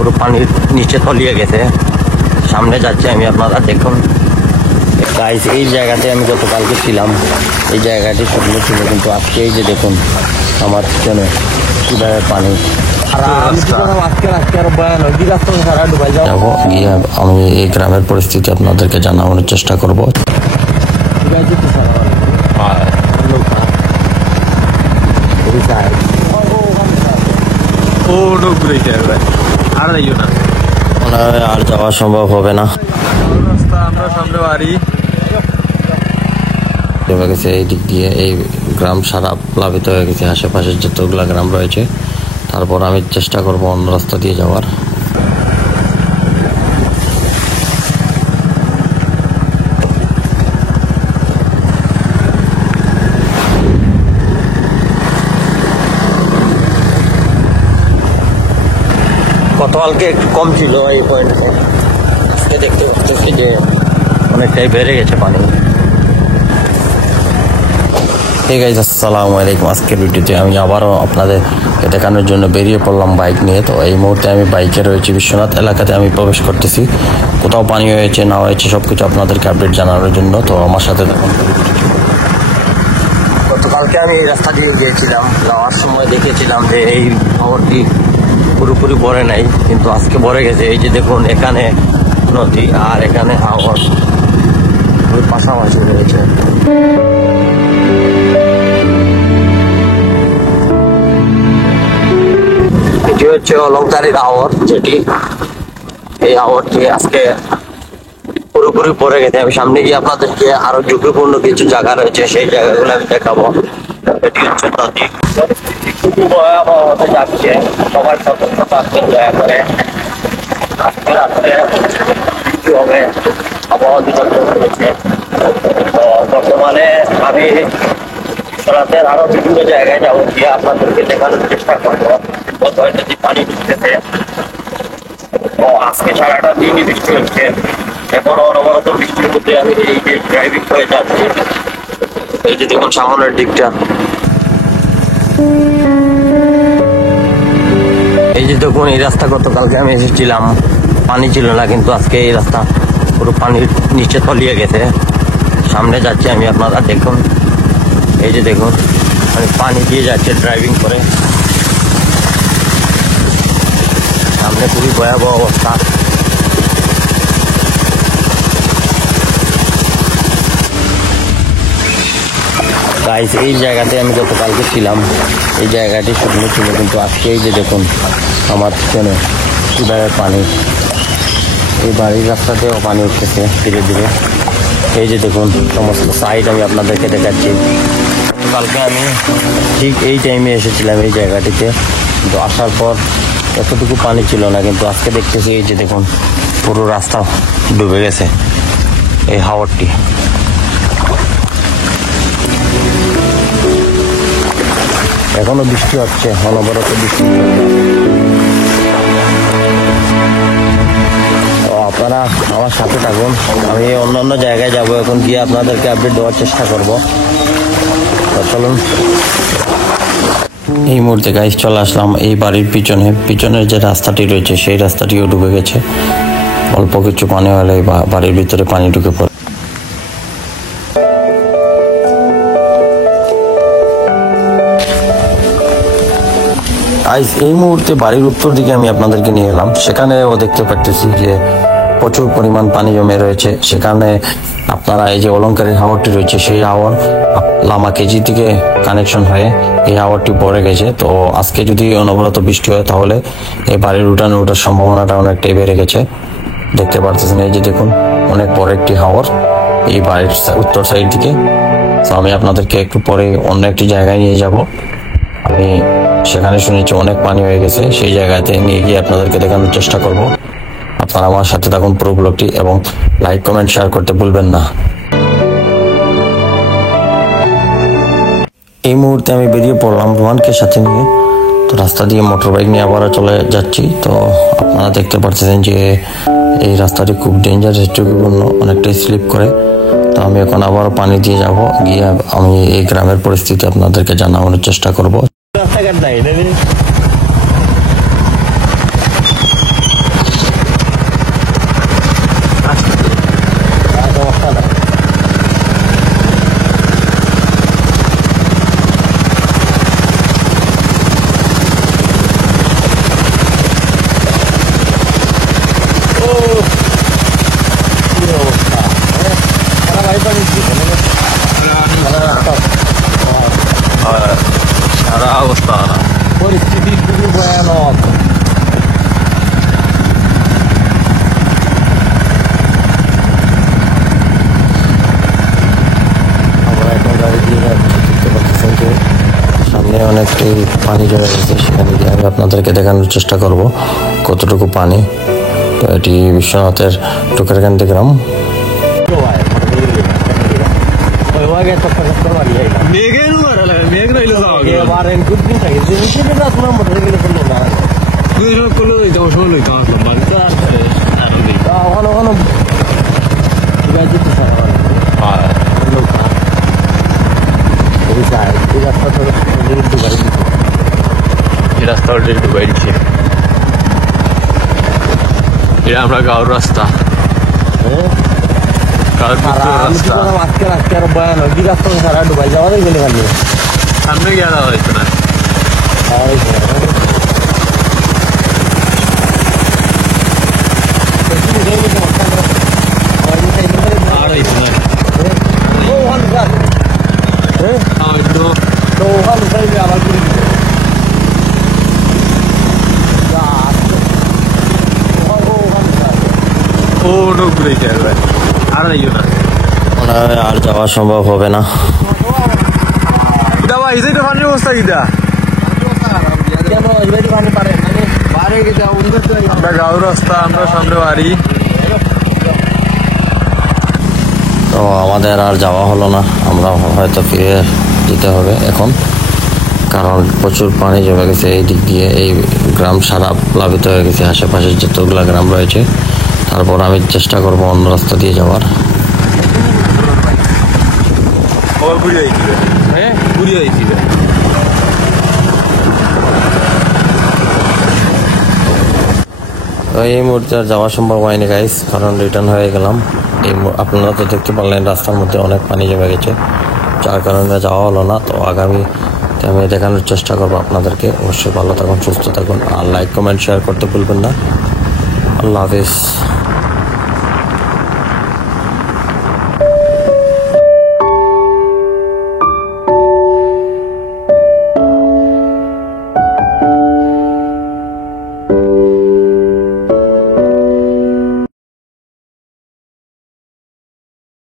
পুরো পানির নিচে তলিয়ে গেছে। সামনে যাচ্ছে আমি, আপনারা দেখুন গাইস। এই জায়গাতে আমি গতকালকে ছিলাম, এই জায়গাটি শুকনো ছিল, কিন্তু আজকে এই যে দেখুন আমার পিছনে কিভাবে পানি। যাবো গিয়ে আমি এই গ্রামের পরিস্থিতি আপনাদেরকে জানানোর চেষ্টা করবো। আর যাওয়া সম্ভব হবে না, গেছে এই দিক দিয়ে। এই গ্রাম সারা প্লাবিত হয়ে গেছে, আশেপাশের যতগুলা গ্রাম রয়েছে। তারপর আমি চেষ্টা করব অন্য রাস্তা দিয়ে যাওয়ার। গতকালকে একটু কম ছিল এই পয়েন্টে, আজকে দেখতে পাচ্ছি যে অনেকটাই বেড়ে গেছে পানি। ঠিক আছে, আসসালামু আলাইকুম। আজকের ভিডিওতে আমি আবারও আপনাদের দেখানোর জন্য বেরিয়ে পড়লাম বাইক নিয়ে। তো এই মুহূর্তে আমি বাইকে রয়েছি, বিশ্বনাথ এলাকাতে আমি প্রবেশ করতেছি। কোথাও পানি হয়েছে না হয়েছে সবকিছু আপনাদেরকে আপডেট জানানোর জন্য। তো আমার সাথে দেখুন। গতকালকে আমি এই রাস্তা দিয়ে গিয়েছিলাম, যাওয়ার সময় দেখেছিলাম যে এই শহরটি পুরোপুরি ভরে নাই, কিন্তু আজকে ভরে গেছে। এই যে দেখুন এখানে নদী আর এখানে হাওর পাশাপাশি রয়েছে। এটি হচ্ছে অলংকারীর হাওর, যেটি এই হাওরটি আজকে পুরোপুরি পড়ে গেছে। আমি সামনে গিয়ে আপনাদেরকে আরো ঝুঁকিপূর্ণ কিছু জায়গা রয়েছে, সেই জায়গাগুলো আমি দেখাবো। এটি হচ্ছে নদী, পরিস্থিতি খুবই ভয়াবহ হতে যাচ্ছে। সবার সতর্কতা থাকবেন দয়া করে। আজকে রাত্রে বৃষ্টি হবে আবহাওয়া অধিদপ্তর করেছে। তো বর্তমানে আমি রাতের আরো বিভিন্ন জায়গায় যাবো, গিয়ে আপনাদেরকে দেখানোর চেষ্টা করবো কত নদী পানি ঢুকতেছে। তো আজকে সারাটা দিনই বৃষ্টি হচ্ছে, এখনো অনবরত বৃষ্টির মধ্যে আমি এই যে ড্রাইভিং করে যাচ্ছি। এই যে দেখুন সামনের দিকটা, এই যে দেখুন এই রাস্তা গতকালকে আমি এসেছিলাম, পানি ছিল না, কিন্তু আজকে এই রাস্তা পুরো পানির নিচে তলিয়ে গেছে। সামনে যাচ্ছি আমি, আপনারা দেখুন। এই যে দেখুন আমি পানি দিয়ে যাচ্ছে ড্রাইভিং করে, সামনে খুবই ভয়াবহ অবস্থা। গাইস এই জায়গাতে আমি গতকালকে ছিলাম, এই জায়গাটি শুকনো ছিল, কিন্তু আজকে এই যে দেখুন আমার পিছনে কিভাবে পানি। এই বাড়ির রাস্তাতেও পানি উঠতেছে ধীরে ধীরে। এই যে দেখুন সমস্ত সাইড আমি আপনাদেরকে দেখাচ্ছি। কালকে আমি ঠিক এই টাইমে এসেছিলাম এই জায়গাটিতে, কিন্তু আসার পর এতটুকু পানি ছিল না, কিন্তু আজকে দেখতেছি এই যে দেখুন পুরো রাস্তা ডুবে গেছে এই হাওরটি। এখনো বৃষ্টি হচ্ছে, অনবরত বৃষ্টি। তো আপনারা আমার সাথে থাকুন, আমি অন্যান্য জায়গায় যাব এখন, গিয়ে আপনাদেরকে আপডেট দেওয়ার চেষ্টা করবো। চলুন। এই মুহূর্তে গাইস চলে আসলাম এই বাড়ির পিছনের যে রাস্তাটি রয়েছে সেই রাস্তাটিও ডুবে গেছে। অল্প কিছু পানি হলে বাড়ির ভিতরে পানি ঢুকে পড়ে। এই মুহূর্তে বাড়ির উত্তর দিকে আমি আপনাদেরকে নিয়ে এলাম, সেখানেও দেখতে পাচ্ছি যে প্রচুর পরিমাণ পানি জমে রয়েছে। সেখানে আপনারা এই যে অলংকারীর হাওরটি রয়েছে, সেই হাওর লামা কেজি থেকে কানেকশন হয়ে এই হাওরটি পড়ে গেছে। তো আজকে যদি অনবরত বৃষ্টি হয় তাহলে এই বাড়ির উঠানে ওঠার সম্ভাবনাটা অনেকটাই বেড়ে গেছে। দেখতে পারতেছেন এই যে দেখুন অনেক বড় একটি হাওর এই বাড়ির উত্তর সাইড দিকে। তো আমি আপনাদেরকে একটু পরে অন্য একটি জায়গায় নিয়ে যাব। আমি সেখানে শুনেছি অনেক পানি হয়ে গেছে, সেই জায়গাতে নিয়ে গিয়ে আপনাদেরকে দেখানোর চেষ্টা করব। আপনারা আমার সাথে থাকুন পুরো ব্লগটি, এবং লাইক কমেন্ট শেয়ার করতে ভুলবেন না। এই মুহূর্তে আমি বেরিয়ে পড়লাম রোহানকে সাথে নিয়ে। তো রাস্তা দিয়ে মোটর বাইক নিয়ে আবারও চলে যাচ্ছি। তো আপনারা দেখতে পাচ্ছেন যে এই রাস্তাটি খুব ডেঞ্জারাস, ঝুঁকিপূর্ণ, অনেকটাই স্লিপ করে। তো আমি এখন আবারও পানি দিয়ে যাব, গিয়ে আমি এই গ্রামের পরিস্থিতি আপনাদেরকে জানানোর চেষ্টা করব। রাস্তাঘাট নাই একটি পানি জমে গেছে, সেখানে গিয়ে আমি আপনাদেরকে দেখানোর চেষ্টা করব কতটুকু পানি। তো এটি বিশ্বনাথের টুকারকান্দি গ্রাম। রাস্তা অলরেডি ডুবাই দিচ্ছে। এটা আমরা গাঁওর রাস্তা, সামনে গিয়ে যাওয়া হয়েছে না। আর হয়েছে না। আর যাওয়া সম্ভব হবে না। অবস্থা কিটা আমরা গাঁওর রাস্তা, আমরা সামনে বাড়ি। তো আমাদের আর যাওয়া হলো না, আমরা হয়তো ফিরে যেতে হবে এখন, কারণ প্রচুর পানি জমে গেছে এই দিক দিয়ে। এই গ্রাম সারা প্লাবিত হয়ে গেছে, আশেপাশে যতগুলা গ্রাম রয়েছে। তারপর আমি চেষ্টা করবো অন্য রাস্তা দিয়ে যাওয়ার। তো এই মুহূর্তে আর যাওয়া সম্ভব হয়নি গাইস, কারণ রিটার্ন হয়ে গেলাম। আপনারা তো দেখতে পারলেন রাস্তার মধ্যে অনেক পানি জমে গেছে, যার কারণে যাওয়া হলো না। তো আগামীতে আমি দেখানোর চেষ্টা করবো আপনাদেরকে। অবশ্যই ভালো থাকুন, সুস্থ থাকুন, আর লাইক কমেন্ট শেয়ার করতে ভুলবেন না। আল্লাহ হাফিজ।